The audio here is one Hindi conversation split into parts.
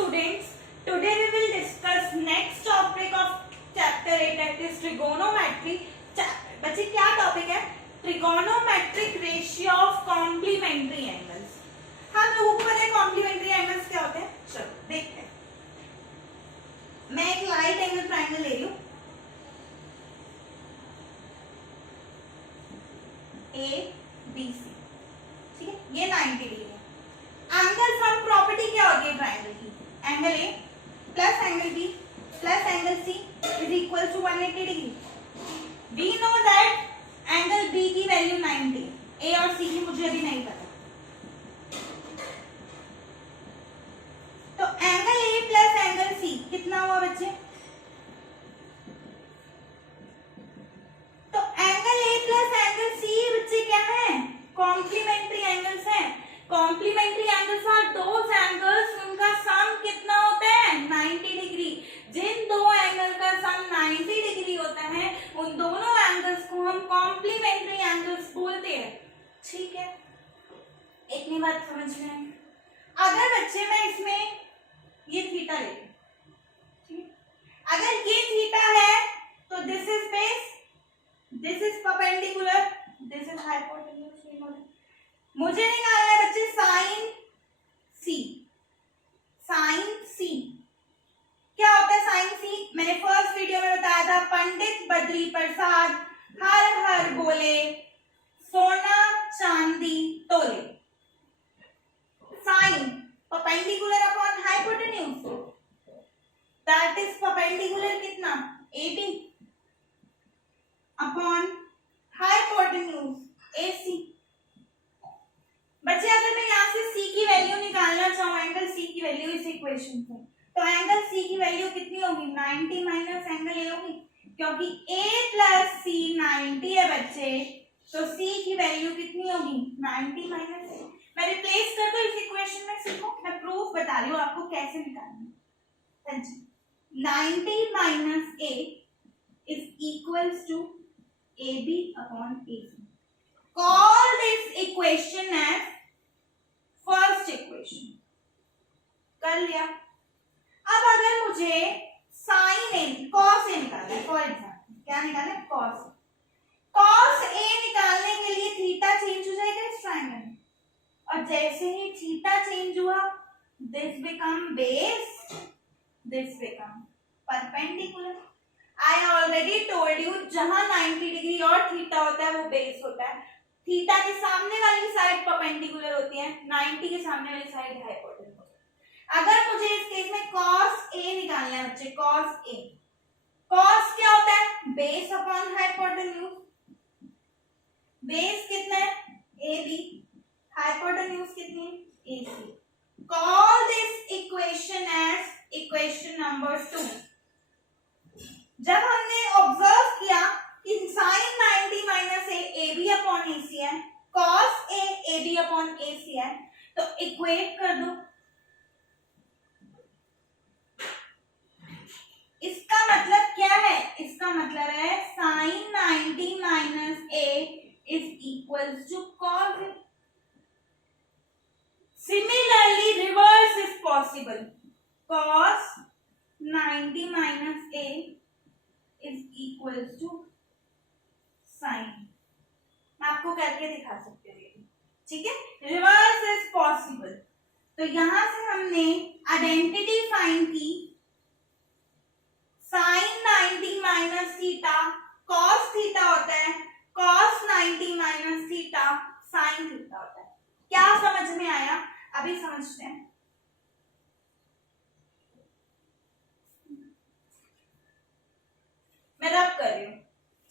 students, today we will discuss next topic of chapter 8 that is trigonometry. बच्चे क्या टॉपिक है? Trigonometric ratio of complementary angles. हम लोगों को पता है कॉम्प्लीमेंट्री एंगल्स क्या होते हैं. चलो देखते हैं. मैं एक लाइट एंगल ट्राइंगल ले रही हूं ए बी सी. ठीक है, ये 90 डिग्री है. एंगल फ्रॉम प्रॉपर्टी क्या होती है ट्राइंगल की? Angle A plus angle B plus angle C is equal to 180 degree. We know that angle B की वैल्यू 90, ए और सी की मुझे अभी नहीं पता. तो angle A plus angle C कितना हुआ बच्चे? तो angle A plus angle C बच्चे क्या है? कॉम्प्लीमेंट्री एंगल्स हैं. Complementary angles are those angles उनका सम कितना होता है? 90 डिग्री. जिन दो एंगल का सम 90 डिग्री होता है उन दोनों एंगल्स को हम कॉम्प्लीमेंट्री एंगल्स बोलते हैं. ठीक है, इतनी बात समझ में आई. अगर बच्चे मैं इसमें ये थीटा ले लूं, ठीक, अगर ये थीटा है तो this is base, this is perpendicular, this is hypotenuse. मुझे निकालना है बच्चे साइन सी. साइन सी क्या होता है? साइन सी मैंने फर्स्ट वीडियो में बताया था. पंडित बद्री प्रसाद हर हर बोले सोना चांदी तोले. Sine perpendicular upon hypotenuse, that is perpendicular कितना? AB upon hypotenuse AC. बच्चे अगर मैं यहाँ से C की वैल्यू निकालना चाहूँ, एंगल C की वैल्यू इस इक्वेशन से, तो एंगल C की वैल्यू कितनी होगी? 90 माइनस एंगल A होगी, क्योंकि A प्लस C 90 है बच्चे, तो C की वैल्यू कितनी होगी? 90 माइनस A. मैं रिप्लेस कर दूं इस इक्वेशन में. सीखो, मैं प्रूफ बता रही हूँ आपको कैसे निकालना है. 90 minus A is equals to AB upon AC. Call this equation as first equation. कर लिया. अब अगर मुझे साइन ए कॉस ए निकालना है, फॉर एग्जाम्पल क्या निकालना है? कॉस. कॉस ए निकालने के लिए थीटा चेंज हो जाएगा इस ट्रायंगल में, और जैसे ही थीटा चेंज हुआ this become base, this become perpendicular. I already told you जहां 90 डिग्री और थीटा होता है वो बेस होता है. थीटा के सामने वाली साइड परपेंडिकुलर होती है, 90 के सामने वाली साइड हाइपोटेन्यूज. अगर मुझे इस केस में cos A निकालना है बच्चे, cos A, cos क्या होता है? Base upon hypotenuse. बेस कितना है? AB, हाइपोटेन्यूज कितनी है? AC. Call this equation as equation number 2. जब हमने ऑब्जर्व किया कि साइन 90 माइनस ए AB अपॉन AC है, cos A AB upon AC है, तो इक्वेट कर दो. इसका मतलब क्या है? इसका मतलब है sine 90 minus A is equals to cos A. Similarly reverse is possible. cos 90 minus A is equals to sine. मैं आपको करके दिखा सकती हूँ, ठीक है. Reverse is possible. तो यहां से हमने आइडेंटिटी फाइंड की. Sine 90 minus theta cos theta होता है, cos 90 minus theta sine theta होता है. क्या समझ में आया? अभी समझते हैं. मैं रब कर रही हूँ.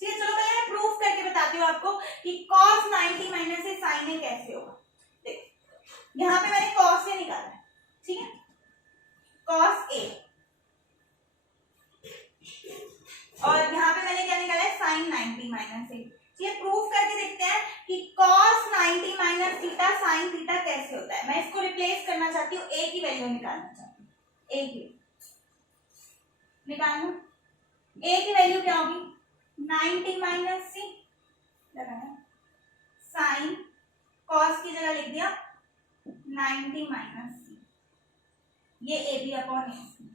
ठीक है, चलो पहले मैं प्रूफ करके बताती हूँ आपको कि cos 90 माइनस से साइन ए कैसे होगा. देखो यहाँ पे मैंने cos ए निकाला है, ठीक है, cos ए, और यहाँ पे मैंने क्या निकाला है? साइन 90 माइनस ए. ये प्रूफ करके देखते हैं कि cos 90 minus theta sine theta कैसे होता है. मैं इसको रिप्लेस करना चाहती हूँ, ए की वैल्यू निकालना चाहती हूँ. ए की निकालना. ए की वैल्यू क्या होगी? 90 माइनस सी लगाना. साइन कॉस की जगह लिख दिया 90 माइनस सी. ये ए बी अपॉन ए सी।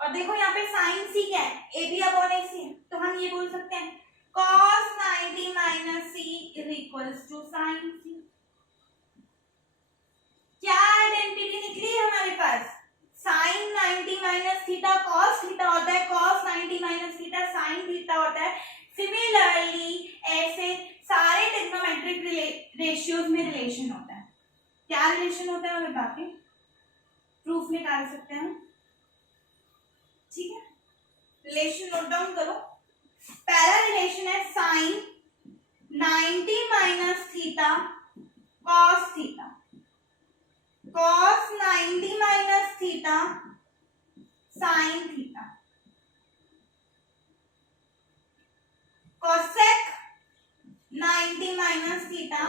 और देखो यहाँ पे साइन सी क्या है, ए बी अपॉन ए सी है, तो हम ये बोल सकते हैं cos 90 minus C is equals to sine C. क्या आइडेंटिटी निकली है हमारे पास, sine 90 minus theta cos theta होता है, cos 90 minus theta sine theta होता है। सिमिलरली ऐसे सारे ट्रिग्नोमेट्रिक रेशियोज में रिलेशन होता है। क्या रिलेशन होता है हमें बाकी प्रूफ निकाल सकते हैं, ठीक है। रिलेशन नोट डाउन करो। पहला रिलेशन है sine 90 minus theta cos theta, cos 90 minus theta sine theta, cosec 90 minus theta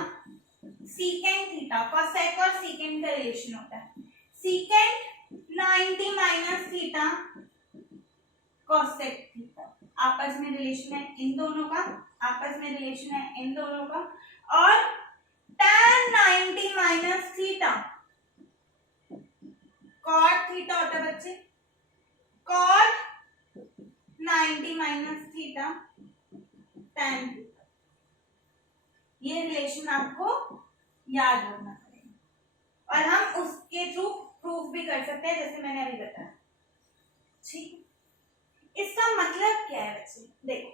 secant theta. cosec और सीकेंड का रिलेशन होता है, secant 90 minus theta cosec theta. आपस में रिलेशन है इन दोनों का, आपस में रिलेशन है इन दोनों का। और tan 90 minus theta cot theta होता है बच्चे, cot 90 minus theta tan theta. ये रिलेशन आपको याद रखना पड़ेगा और हम उसके थ्रू प्रूफ भी कर सकते हैं जैसे मैंने अभी बताया, ठीक। इसका मतलब क्या है बच्चे, देखो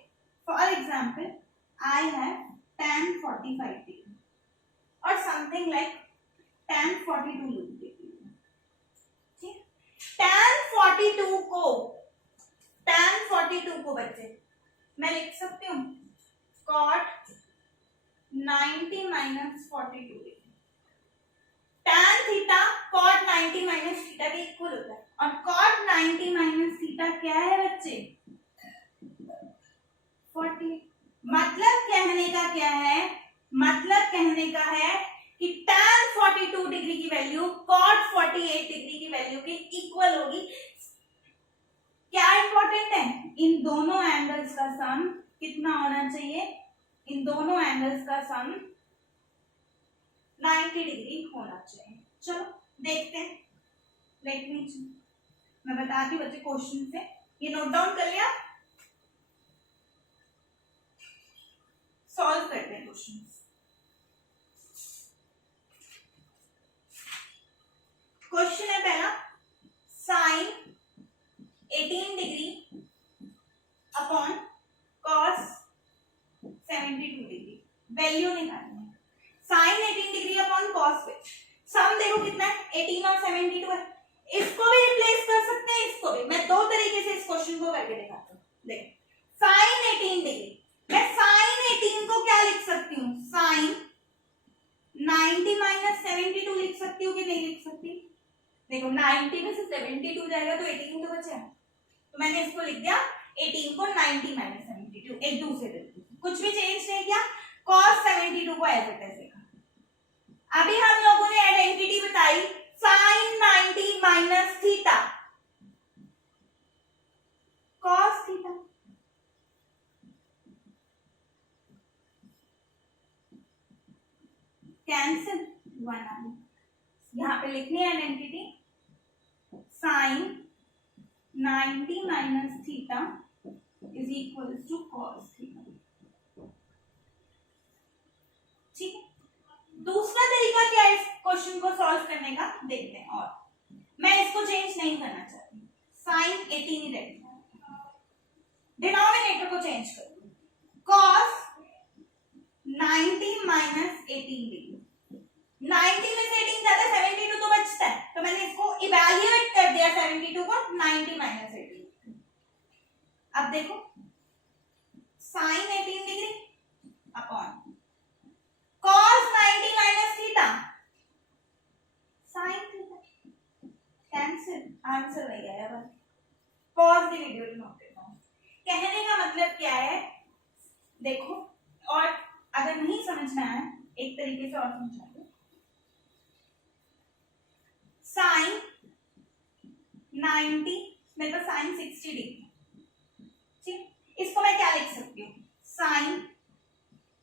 for example I have tan 45 degree और समथिंग लाइक tan 42 डिग्री, ठीक। tan 42 को बच्चे मैं लिख सकती हूँ cot 90 minus 42 degree. tan theta cot 90 minus theta के इक्वल होता है और cot 90 माइनस थीटा क्या है बच्चे 40। मतलब कहने का क्या है, मतलब कहने का है कि tan 42 डिग्री की वैल्यू cot 48 डिग्री की वैल्यू के इक्वल होगी। क्या इंपॉर्टेंट है, इन दोनों एंगल्स का सम कितना होना चाहिए, इन दोनों एंगल्स का सम 90 डिग्री होना चाहिए। चलो देखते हैं, मैं बताती हूँ बच्चे क्वेश्चन से, ये नोट डाउन कर लिया, सॉल्व करते हैं क्वेश्चन। क्वेश्चन है पहला, sine 18 degree upon cos 72 degree, value निकालनी है। साइन 18 डिग्री अपॉन कॉस पे सम देखो कितना है 18 और 72 है, इसको भी रिप्लेस कर सकते हैं, इसको भी। मैं दो तरीके से इस क्वेश्चन को करके दिखाता हूँ। देखो साइन 18 डिग्री, मैं साइन 18 को क्या लिख सकती हूँ, साइन 90 माइनस 72 लिख सकती हूँ कि नहीं लिख सकती। देखो 90 में से 72 जाएगा तो 18 तो बचा है, तो मैंने इसको लिख दिया 18 को 90 माइनस 72, एक दूसरे तरीके से, कुछ भी चेंज नहीं किया, cos 72 को एज इट इज लिखा। अभी हम लोगों ने आइडेंटिटी बताई sine 90 minus theta cos theta, cancel one आ गया। यहाँ पे लिखनी है identity sine 90 minus theta is equal to cos theta, ठीक है। दूसरा तरीका क्या है इस क्वेश्चन को सॉल्व करने का, देखते हैं। और मैं इसको चेंज नहीं करना चाहती, साइन 18 ही रखना, डिनोमिनेटर को चेंज करो, cos 90 माइनस 18 डिग्री, 90 में से 18 जाता है 72 तो बचता है, तो मैंने इसको इवैल्यूएट कर दिया 72 को 90 माइनस 18। अब देखो sine 18 degree upon cos 90 minus theta sine theta, cancel, answer वही आया बस। Pause the video to note it down. कहने का मतलब क्या है, देखो, और अगर नहीं समझ में आया एक तरीके से और समझा दो। साइन 90 मेरे पास साइन 60 डिग्री, ठीक, इसको मैं क्या लिख सकती हूँ, साइन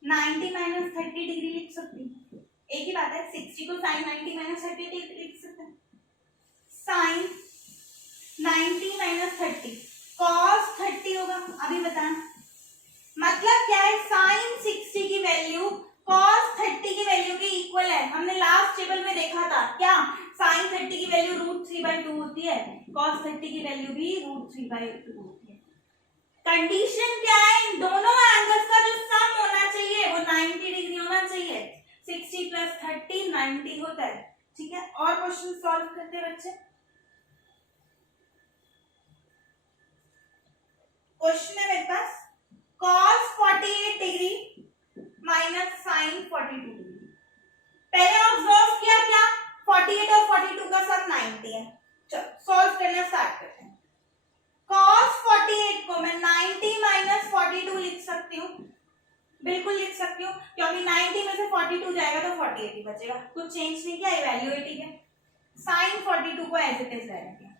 90 माइनस 30 डिग्री लिख सकती हूँ, एक ही बात है। 60 को साइन 90 माइनस 30 डिग्री लिख सकते हैं, है, cos 30 की वैल्यू भी √3/2 होती है। कंडीशन क्या है, इन दोनों एंगल्स का जो सम होना चाहिए वो 90 डिग्री होना चाहिए। 60 + 30 90 होता है, ठीक है। और क्वेश्चन सॉल्व करते हैं बच्चे। क्वेश्चन है मेरे पास cos 48 degree minus sin 42 degree. पहले ऑब्जर्व किया क्या, 48 और 42 का सम 90 है। चलो सॉल्व करना स्टार्ट करते हैं। cos 48 को मैं 90 - 42 लिख सकती हूँ, बिल्कुल लिख सकती हूँ, क्योंकि 90 में से 42 जाएगा तो 48 ही बचेगा, कुछ चेंज नहीं किया, इवैल्यूएट है। sin 42 को एज इट इज रहने दिया।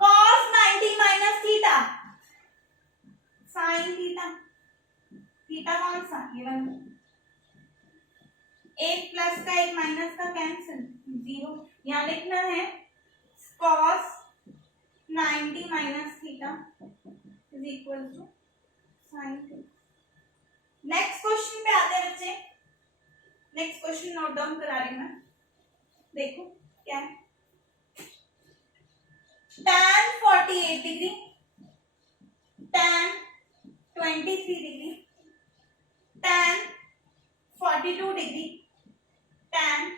cos 90 - theta, sin theta, theta कौन सा, ये वाला, एक प्लस का एक माइनस का कैंसिल, 0। यहाँ लिखना है cos 90 - theta is equal to sin theta. Next question पे आते हैं बच्चे। नेक्स्ट क्वेश्चन नोट डाउन करा रही हूं मैं, देखो क्या है। tan 48 degree, tan 23 degree, tan 42 degree, tan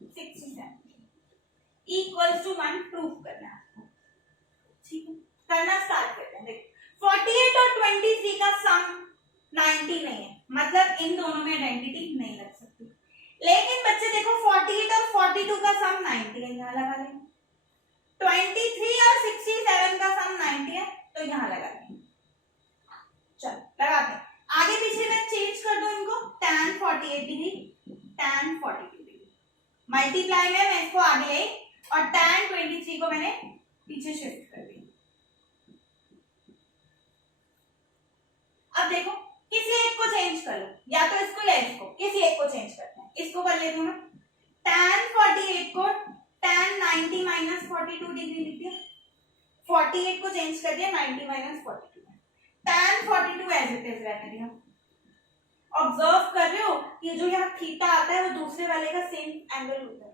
67 equals to 1 prove करना है, ठीक है। करना स्टार्ट करते हैं। देखो 48 और 23 का सम 90 नहीं है, मतलब इन दोनों में आइडेंटिटी नहीं लग सकती। लेकिन बच्चे देखो 48 और 42 का सम 90 है, यहाँ लगा लेंगे। 23 और 67 का सम 90 है, तो यहाँ लगा लेंगे। चलो लगाते हैं, आगे पीछे मैं चेंज कर दूं इनको, tan 48 degree, tan 42 degree, multiply में मैं इसको आगे ले और tan 23 को मैंने पीछे शिफ्ट कर दिया। अब देखो किसी एक को चेंज कर लो, या तो इसको या इसको, किसी एक को चेंज करते हैं। इसको कर लेती हूँ मैं, tan 48 को tan 90 - 42 डिग्री लिख दिया, 48 को चेंज कर दिया 90 - 42 में, tan 42 एज इट इज रहने दिया। ऑब्जर्व कर रहे हो ये जो यहाँ थीटा आता है वो दूसरे वाले का सेम एंगल होता है।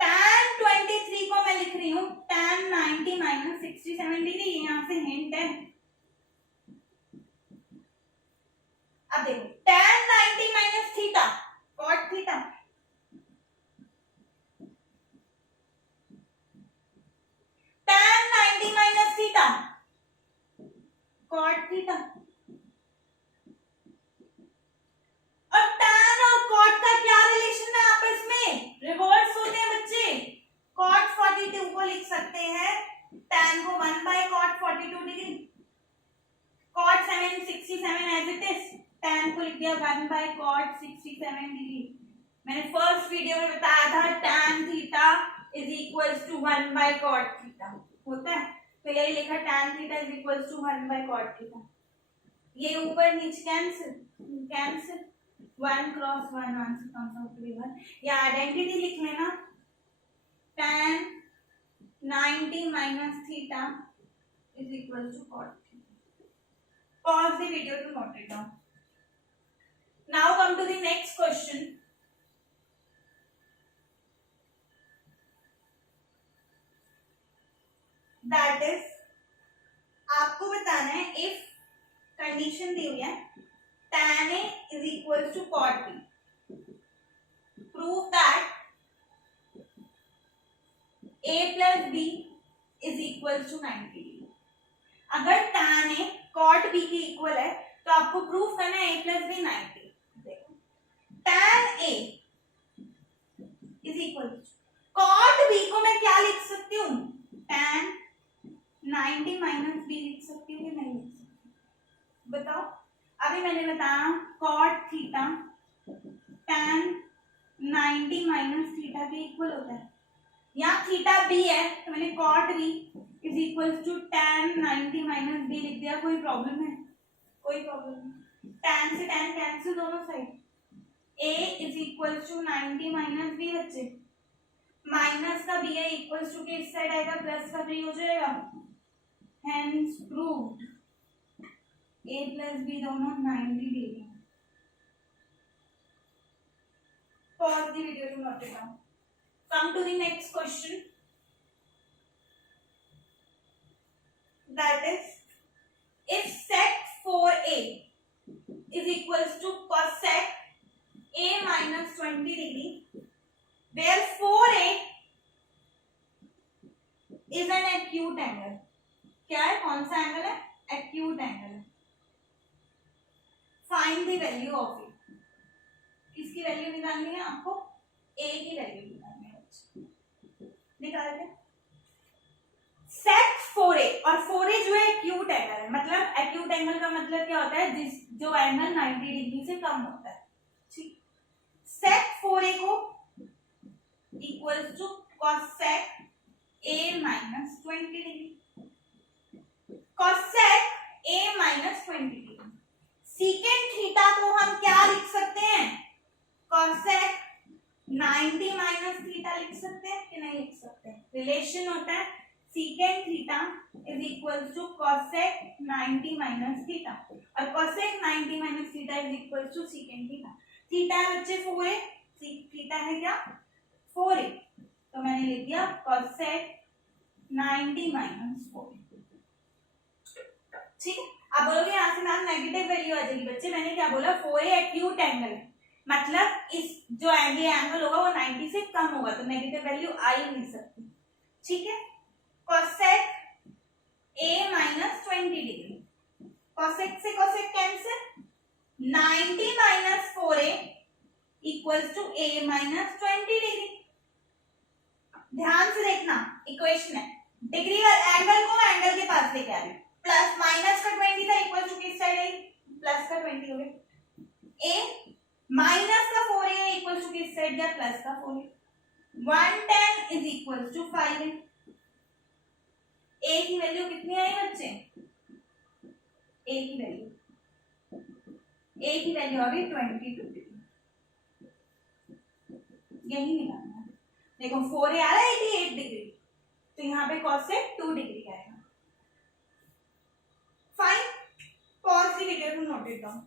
tan 23 को मैं लिख रही हूँ tan 90 - 67 डिग्री, यहाँ से हिंट है। अब देखो tan 90 - theta, cot theta, tan 90 - theta, cot theta, और tan और cot का क्या रिलेशन है आपस में, रिवर्स होते हैं बच्चे। cot 42 को लिख सकते हैं tan को 1/cot 42 degree, cot 67 as it is, tan को लिख दिया 1/cot 67 डिग्री। मैंने फर्स्ट वीडियो में बताया था tan theta is equals to 1/cot theta होता है, तो यही लिखा tan theta is equals to 1/cot theta. ये ऊपर नीचे cancel, cancel, 1 cross 1 answer comes out to be 1। या आइडेंटिटी लिख लेना, tan 90 - theta is equals to cot theta. Pause the video to note it down. Now come to the next question. That is, आपको बताना है if कंडीशन दी हुई है tan A is equals to cot B, prove that A plus B is equals to 90 degree। अगर tan A cot B के इक्वल है तो आपको प्रूफ करना है A plus B 90। देखो tan A is equal to cot B को मैं क्या लिख सकती हूँ, tan 90 - B लिख सकती हूँ कि नहीं लिख सकती, बताओ। अभी मैंने बताया cot थीटा tan 90 - थीटा के इक्वल होता है। यहाँ थीटा B है तो मैंने cot B is equal to tan 90 - B लिख दिया। कोई प्रॉब्लम है, कोई प्रॉब्लम नहीं। tan से tan कैंसिल दोनों side, A is equal to 90 - B बच्चे, माइनस का B है इक्वल्स टू के इस साइड आएगा, प्लस का 3 हो जाएगा, hence proved A plus B दोनों 90 degree. Pause the video to note it down. Come to the next question. That is if sec 4a is equals to cos sec a minus 20 degree where 4a is an acute angle. क्या है, कौन सा एंगल है, एक्यूट एंगल है. Find the value of it. किसकी वैल्यू निकालनी है आपको, ए की वैल्यू निकालनी है. निकालते हैं sec 4a, और 4a जो है एक्यूट एंगल है. मतलब एक्यूट एंगल का मतलब क्या होता है, जिस जो एंगल 90 डिग्री से कम होता है. ठीक, sec 4a को equals to cos sec a minus 20 degree. cos sec a minus 20 degree. secant theta को हम क्या लिख सकते हैं, cos sec 90 minus थीटा लिख सकते हैं कि नहीं लिख सकते. रिलेशन होता है secant theta is equals to cos sec 90 minus theta, और cos sec 90 minus theta is equals to secant theta. Theta है बच्चे 4a, थीटा है क्या 4a, तो मैंने लिख दिया cos sec 90 minus 4a. ठीक है, आप बोलोगे यहाँ से मैम नेगेटिव वैल्यू आ जाएगी. बच्चे मैंने क्या बोला, 4a एक्यूट एंगल है, मतलब इस जो एंगल होगा वो 90 से कम होगा, तो नेगेटिव वैल्यू आ ही नहीं सकती. ठीक है, cos sec a minus 20 degree. cosec से cosec cancel, 90 minus 4a equals to a minus 20 degree. ध्यान से देखना, इक्वेशन है, डिग्री एंगल को एंगल के पास लेके आ रही, प्लस माइनस का 20 था, इक्वल टू किस साइड है, प्लस का 20 हो गया. a माइनस का 4a इक्वल टू किस साइड गया, प्लस का 4a. 110 इज इक्वल टू 5 है. a की वैल्यू कितनी आई बच्चे, a की वैल्यू आ गई 22 डिग्री. यही निकालना है. देखो 4a आ रहा है 88 डिग्री, तो यहाँ पे cos से 2 डिग्री आएगा. Fine, pause the video to note it down.